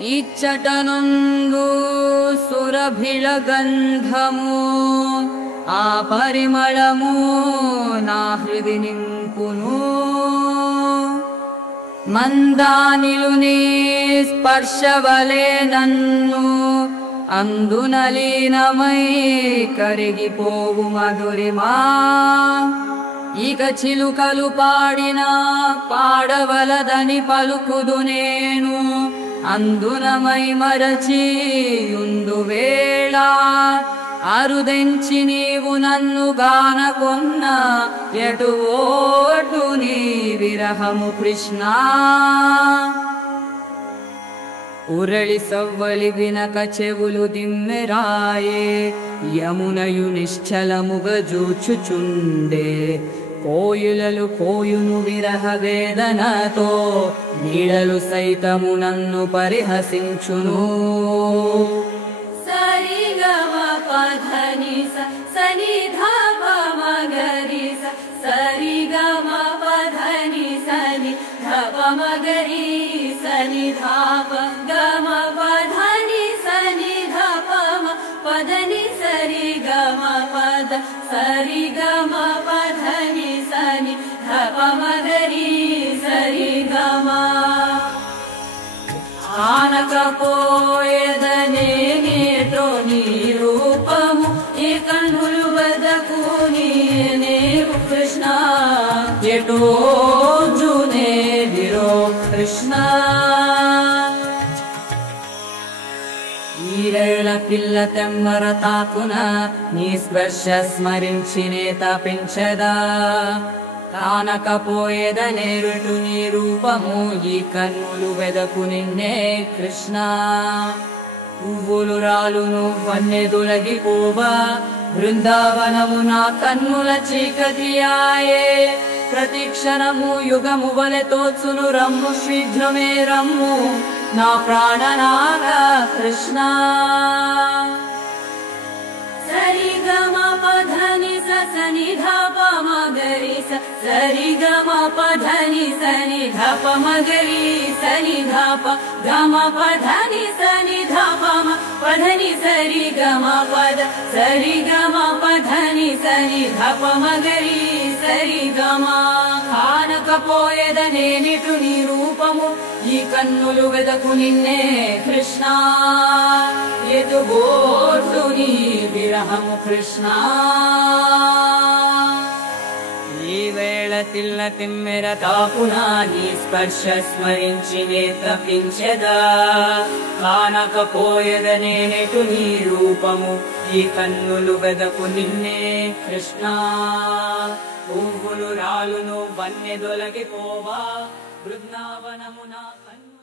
ఇచ్చటనుందు సురభిళ గంధము ఆ పరిమళము నా హృది నింపును. మందానిలుని స్పర్శవలే నన్ను అందున లీనమై కరిగిపోవు మధురిమా. ఇక చిలుకలు పాడిన పాడవలదని పలుకుదు నేను అందునమై మరచి యుందు వేళ. అరుదెంచి నీవు నన్ను గానకొన్న ఎటు ఓటు నీ విరహము కృష్ణ. ఉరళి సవ్వలి వినక చెవులు దిమ్మెరాయే యమునయు నిశ్చలముగ జూచుచుండే. కోయిలలు కోయును విరహ వేదనతో నీడలు సైతము నన్ను పరిహసించును. సరిగమ పధని సని ధప మగరి సరిగమ పధని సని ధప మగరి సని ధప గమ పధని సని ధప పదని సరిగమ పద సరిగమ పధని సని ధప మగరి సరిగమ. ఆనకపోయేదనే నేటో నీ రూపము ఈ కన్నులు బదకు నీవు కృష్ణ. ఎటో జునే విరో కృష్ణ. ఈరేళ్ల పిల్ల తెమ్మర తాకున నీ స్పర్శ స్మరించినే తపించదా. కానకపోయేదనేరుటు నీ రూపము ఈ కన్నులు వెదకు నిన్నే కృష్ణ. పువ్వులు రాలును వన్నెదొలగిపోవా బృందావనము నా కన్నుల చీకటి ఆయే. ప్రతిక్షణము యుగము వలె తోచును రమ్ము శీఘ్రమే రమ్ము నా ప్రాణనాథ కృష్ణ. సరిగమ పధని సని ధప మగరి సరిగమ పధని సని ధప మగరి సని ధప గమ పధని సని ధప పధని సరిగమ పద సరిగమ పధని సని ధప మగరి సరిగమ. కానకపోయేదనే నిటు నీ రూపము ఈ కన్నులు వెదకు నిన్నే కృష్ణ. ఎదుగోటు నీ విరహము కృష్ణ. ఈ వేళ తిల్ల తిమ్మెర తాకున నీ స్పర్శ స్మరించినే తపించెదా. కానకపోయేదనే నెటు నీ రూపము ఈ కన్నులు వెదకు నిన్నే కృష్ణ. పువ్వులు రాలును వన్నెదొలగిపోవా బృందావనము నా కన్ను.